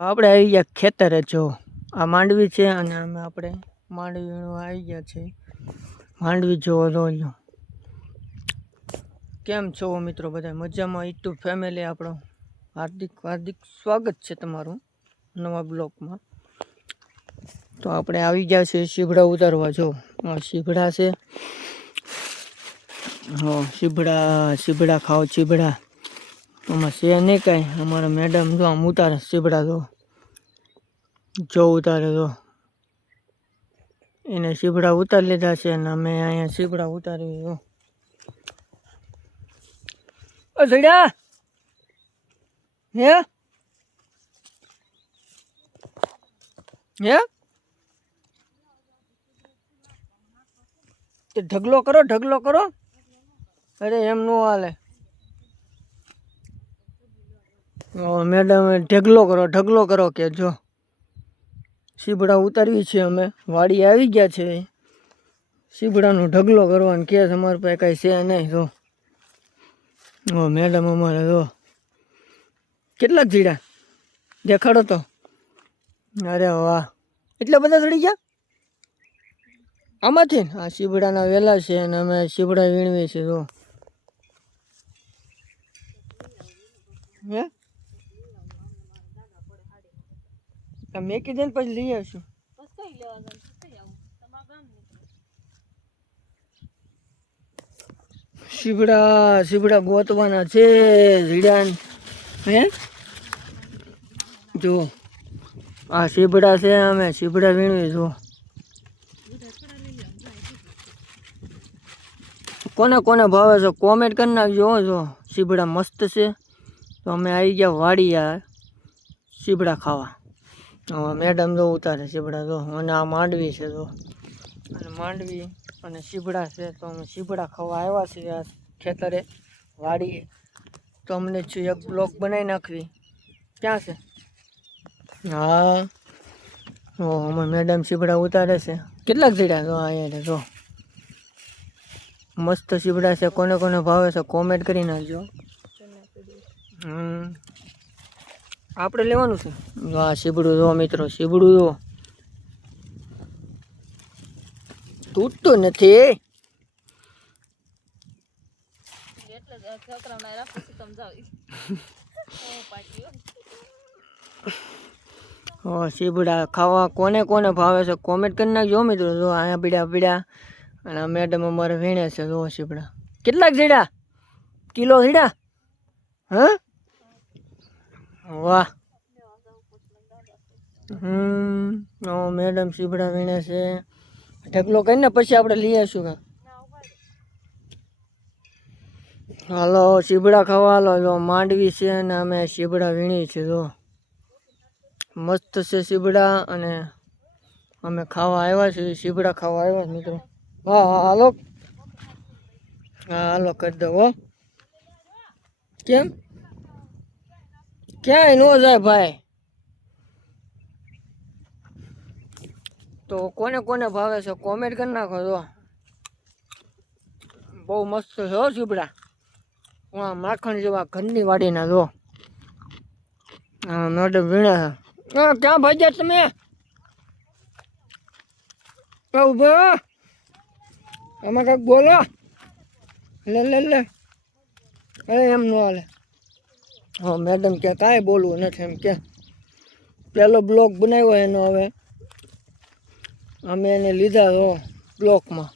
આપણે આવી ગયા ખેતરે જો આ માંડવી છે અને અમે આપણે માંડવી આવી ગયા છે માંડવી જોવો જોજો કેમ છો મિત્રો બધા મજામાં યુટ્યુબ ફેમિલી આપણો હાર્દિક હાર્દિક સ્વાગત છે તમારું નવા બ્લોગમાં તો આપણે આવી ગયા છે શીભડા ઉતારવા જો આ શીભડા છે હા શીભડા ખાઓ શીભડા આમાં છે નહીં કાંઈ અમારા મેડમ જો આમ ઉતારે શીભડા જો ઉતારે તો એને શીભડા ઉતારી લીધા છે અને અમે અહીંયા શીભડા ઉતારી જો અસડ્યા હે હે તે ઢગલો કરો અરે એમ નો હાલે મેડમ ઢગલો કરો કે જો શીભડા ઉતારવી છે અમે વાડી આવી ગયા છે શીભડાનો ઢગલો કરવાનો કે અમારી પાસે કાંઈ છે નહીં જો મેડમ અમારે જો કેટલાક જીડા દેખાડો તો અરે વાહ એટલા બધા ચડી ગયા આમાંથી ને આ શીભડાના વેલા છે અને અમે શીભડા વીણવી છે જો હે મેકી દે ને પછી લઈ આવશું શીભડા ગોતવાના છે જીડા હે જો આ શીભડા છે અમે શીભડા વીણવી જો કોને કોને ભાવે છે કોમેન્ટ કરી નાખજો જો શીભડા મસ્ત છે તો અમે આવી ગયા વાડિયા શીભડા ખાવા મેડમ જો ઉતારે શીભડા જો અને આ માંડવી છે જો અને માંડવી અને શીભડા છે તો અમે શીભડા ખાવા આવ્યા છીએ આ ખેતરે વાડીએ તો અમને એક બ્લોક બનાવી નાખવી ક્યાં છે હા અમે મેડમ શીભડા ઉતારે છે કેટલાક જીડા જો અહીંયા જો મસ્ત શીભડા છે કોને કોને ભાવે છે કોમેન્ટ કરી નાખજો આપણે લેવાનું છે આ શીભડું જો મિત્રો શીભડું જો તૂટતું નથી શીભડા ખાવા કોને કોને ભાવે છે કોમેન્ટ કરી નાખજો મિત્રો જો અહીંયા પીડા અને મેડમ અમારે વીણે છે જો શીભડા કેટલાક જીડા કિલો જીડા હા વાહ મેડમ શીભડા વીણે છે ઢગલો કરીને પછી આપણે લઈ આવીશું કે હાલો શીભડા ખાવા હાલો જો માંડવી છે અને અમે શીભડા વીણી છે જો મસ્ત છે શીભડા અને અમે ખાવા આવ્યા છીએ શીભડા ખાવા આવ્યા મિત્રો હા હાલો હાલો કરી દો કેમ ક્યાંય ન જાય ભાઈ તો કોને કોને ભાવે છે કોમેન્ટ કરી નાખો જો બહુ મસ્ત છે હો શીભડા માખણ જેવા ઘરની વાડીના જો મેડમ વીણા છે ક્યાં ભાઈ તમે ઉભા આમાં કંઈક બોલો લે અરે એમ ન હાલે મેડમ કે કાંઈ બોલવું નથી એમ કે પેલો બ્લોક બનાવ્યો એનો હવે અમે એને લીધા તો બ્લોકમાં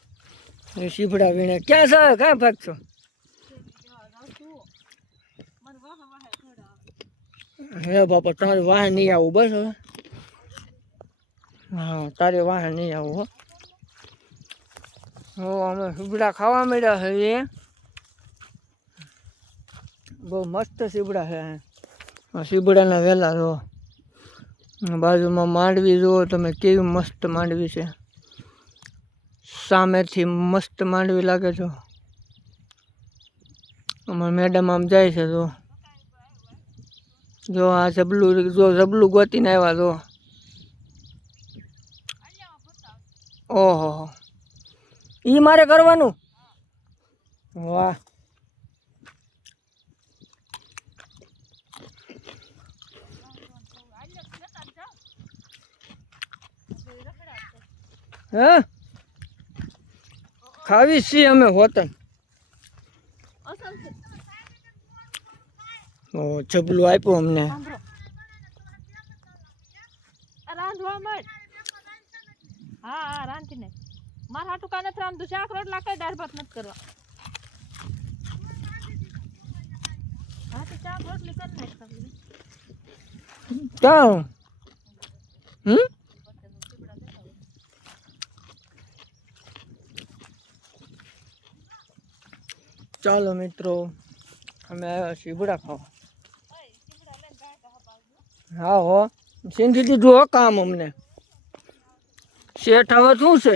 એ શીભડા વીણે ક્યાં છે કાંઈ ભાગશો હે બાપા તમારી વાહ નહીં આવું બસ હવે હા તારી વાહ નહીં આવું હો અમે શીભડા ખાવા મળ્યા છે બહુ મસ્ત શીભડા છે શીભડાના વેલા જો બાજુમાં માંડવી જુઓ તમે કેવી મસ્ત માંડવી છે સામેથી મસ્ત માંડવી લાગે છે અમારા મેડમ આમ જાય છે જો આ જબલું ગોતીને આવ્યા જો ઓહો ઈ મારે કરવાનું વાહ હે ખાવી છીએ અમે હોતન ઓ ચપલું આપ્યું અમને રાંધવા મત હા રાંધી ને માર હાટુ કાને રાંધું શાક રોટલા કઈ દાળ ભાત નથી કરવા હા તો શાક રોટલી કરી નાખ ક્યાં ચાલો મિત્રો અમે આવ્યા સીબડા ખાવા હા હો સિંધી દીધું હો કામ અમને શેઠ હવે શું છે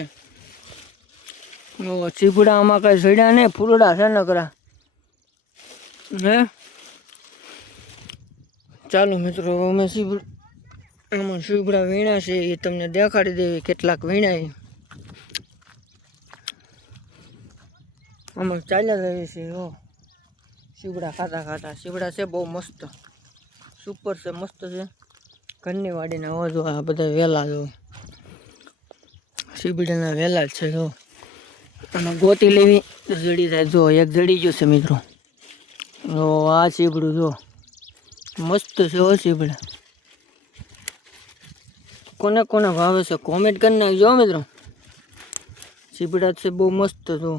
સીબડા આમાં કઈ સડ્યા નહીં ફૂલડા છે નકરા હે ચાલો મિત્રો અમે આમાં સીબડા વીણા છે એ તમને દેખાડી દેવી કેટલાક વીણાય આમાં ચાલ્યા રહી છે હો સીબડા ખાતા ખાતા સીબડા છે બહુ મસ્ત સુપર છે મસ્ત છે ઘરની વાડીના અવાજો આ બધા વેલા જો સીબડાના વેલા જ છે જો આમાં ગોતી લેવી જડી થાય જો એક જડી ગયું છે મિત્રો ઓ આ સીબડું જો મસ્ત છે હો સીબડા કોને કોને ભાવે છે કોમેન્ટ કરી નાખજો મિત્રો સીબડા છે બહુ મસ્ત જો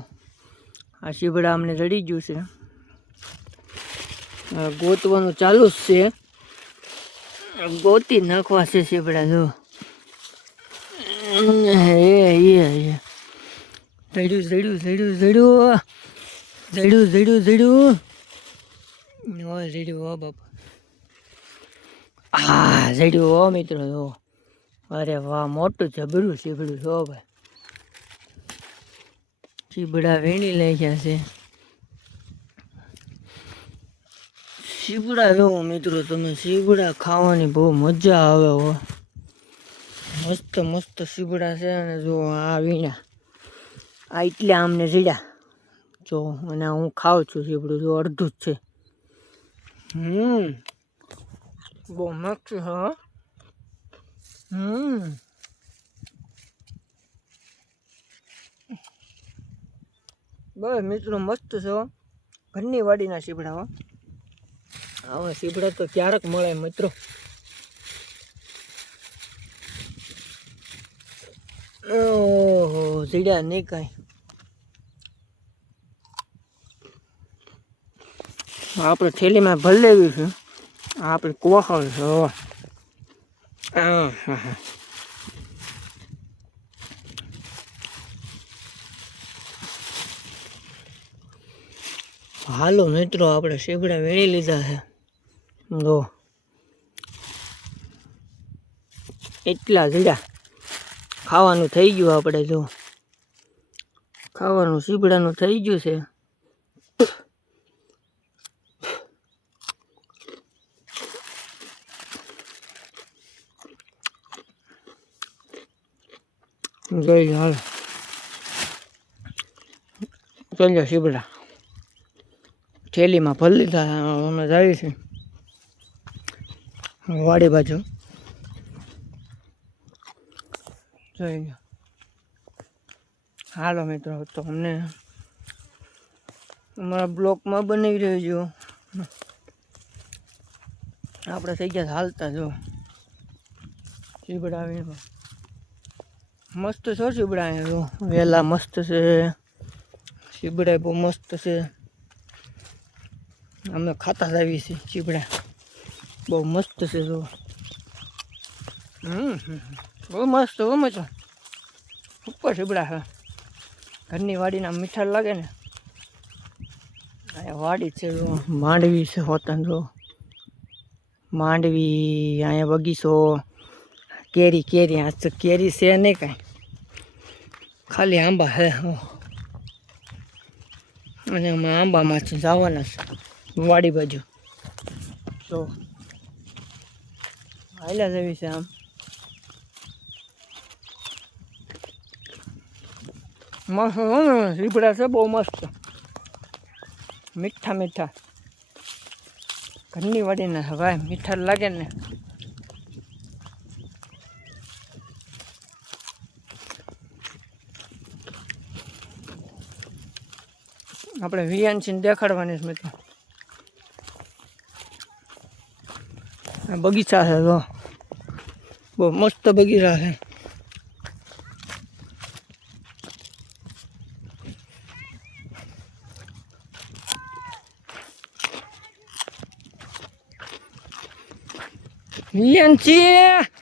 આ સીબડા અમને જડી ગયું છે ગોતવાનું ચાલુ જ છે ગોતી નાખવા છે સીબડા જો જડ્યું હો બાપા હા જડ્યું હો મિત્રો જો અરે વાહ મોટું જબરું સીબડું છો ભાઈ સીબડા વીણી લઈ ગયા છે સીબડા જો મિત્રો તમે સીબડા ખાવાની બહુ મજા આવે હો મસ્ત મસ્ત સીબડા છે અને જો આ વીણા આ એટલે આમને જીડ્યા જો અને હું ખાઉં છું સીબડું જો અડધું જ છે બહુ મસ્ત છે હા બસ મિત્રો મસ્ત છે ઘરની વાડીના સીબડા હો આવા સીબડા તો ક્યારેક મળે મિત્રો ઓહો જીડ્યા નહીં કાંઈ આપણે થેલીમાં ભરી લેવી છે આપણે કોહળ છે હાલો મિત્રો આપણે સીબડા વીણી લીધા છે જો એટલા જીડા ખાવાનું થઈ ગયું આપણે જો ખાવાનું સીબડાનું થઈ ગયું છે ગઈ હાલ ચાલ્યો સીબડા થેલીમાં ભરી લીધા અમે જાય છે વાડી બાજુ જોઈ ગયો હાલો મિત્રો તો અમને અમારા બ્લોકમાં બનાવી રહેજો આપણે થઈ ગયા હાલતા જો સીબડા વીણવા મસ્ત છો સીબડા જો વેલા મસ્ત છે સીબડા બહુ મસ્ત છે અમે ખાતા જ આવી છીએ સીબડા બહુ મસ્ત છે જો બહુ મસ્ત બહુ મજા ઉપર સીબડા છે ઘરની વાડીના મીઠા લાગે ને અહીંયા વાડી છે જો માંડવી છે હોતા જો માંડવી અહીંયા બગીચો કેરી કેરી આજ તો કેરી છે નહીં કાંઈ ખાલી આંબા હે અને અમે આંબામાં જવાના છે વાડી બાજુ તો હાલ્યા જેવી છે આમ મસ્ત સીબડા છે બહુ મસ્ત મીઠા મીઠા ઘરની વાડીને ભાઈ મીઠા લાગે ને આપણે વિયાનસીને દેખાડવાની છે મિત્રો. આ બગીચા છે જો, બહુ મસ્ત બગીચા છે. વિયાનસી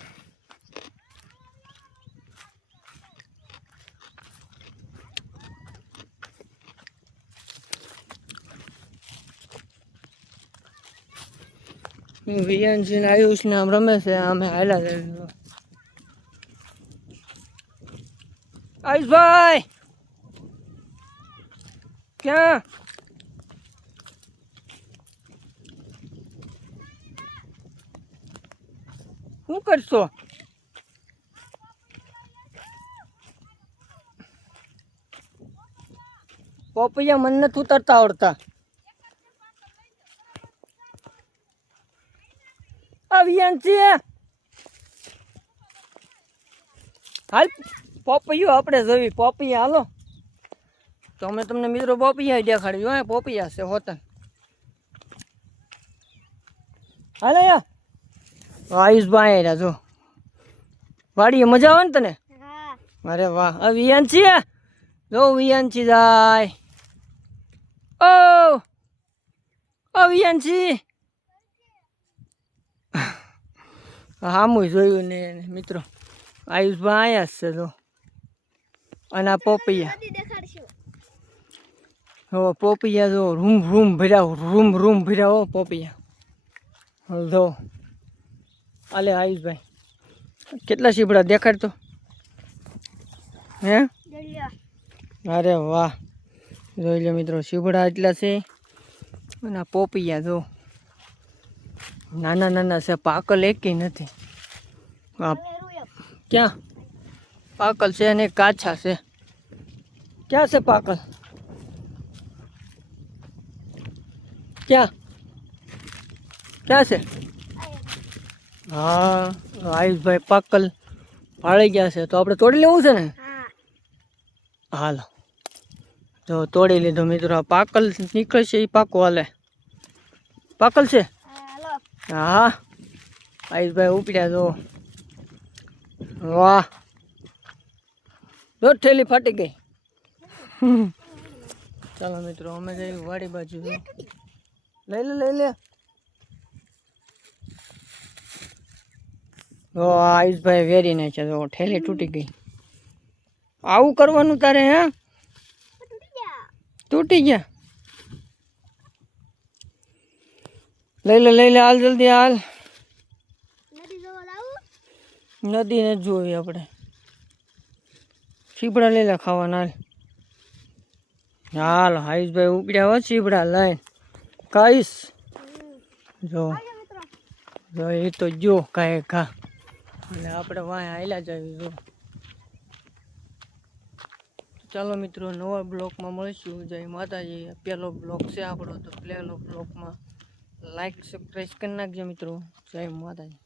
વિયાનસી ને આયુષ ને આમ રમે છે. અમે હાલા જઈએ. આયુષભાઈ ક્યાં? શું કરશો? પોપૈયા મને નથી ઉતરતા આવડતા. વિયાનસી હાલ પોપૈયું આપણે જોવી. પોપૈયા હાલો તો અમે તમને મિત્રો પોપૈયા દેખાડ્યું. હે પોપૈયા છે હોતા. હાલે યા આયુષભાઈ રહ્યા જો વાડીએ મજા આવે ને તને? અરે વાહ. વિયાનસી જો વિયાનસી જાય. ઓ વિયાનસી હામું જોયું ને મિત્રો. આયુષભાઈ આયા જ છે જો. અને આ પોપૈયા હો પોપૈયા જો રૂમ રૂમ ભર્યા હો પોપૈયા જો. આલે આયુષભાઈ કેટલા સીબડા દેખાડતો હે? અરે વાહ જોઈ લો મિત્રો સીબડા એટલા છે. અને આ પોપૈયા જો નાના નાના છે. પાકલ એકેય નથી. ક્યાં પાકલ છે અને કાચા છે? ક્યાં છે પાકલ? ક્યાં ક્યાં છે? હા આયુષભાઈ પાકલ ભાળી ગયા છે. તો આપણે તોડી લેવું છે ને? હાલો જો તોડી લીધો મિત્રો. પાકલ નીકળશે એ પાકો હાલે. પાકલ છે? હા આયુષભાઈ ઉપડ્યા જો. વાહ દોઢ થેલી ફાટી ગઈ. ચાલો મિત્રો અમે જઈ વાડી બાજુ. લઈ લે. આયુષભાઈ વેરી નાખ્યા જો ઠેલી તૂટી ગઈ. આવું કરવાનું તારે? હે તૂટી ગયા? લઈ લે હાલ જલ્દી હાલ. નદી ને જોવી આપણે. સીબડા લઈ લે ખાવાના. હાલ આયુષભાઈ ઉપડ્યા હો સીબડા લઈને. કઈશ જો એ તો જો કાંઈ ઘા. એટલે આપણે વાંહે હાલ્યા જઈએ જો. ચાલો મિત્રો નવા બ્લોકમાં મળીશું. જય માતાજી. પહેલો બ્લોક છે આપણો તો પહેલો બ્લોકમાં લાઈક સબસ્ક્રાઈબ કરી નાખજો મિત્રો. જય માતાજી.